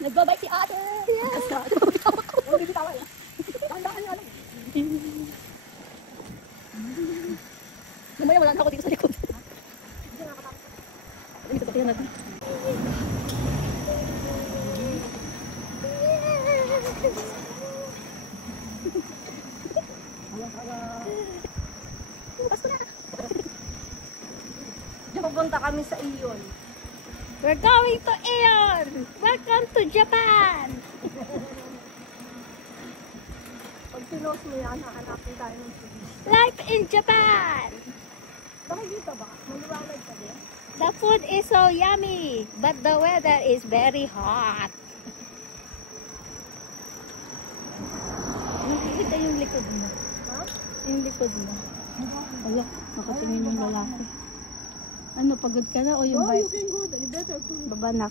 Nagbabay si ate. Huwag hindi tawa yan. Tandaan niya lang. Namaya wala na ako dito sa likod. Dito pa tingnan natin. Pasko na. Pupunta kami sa Iyon. We're going to Ion! Welcome to Japan! Pag pinos mo yan, hahanapin tayo ng tulis. Life in Japan! Nakikita ba? Maliwanag ka din? The food is so yummy, but the weather is very hot. Nakikita yung likod mo. Ha? Yung likod mo. Ala, nakatingin yung lalaki. Ano, pagod ka na o yung Oh, you can go. You better to. babanak?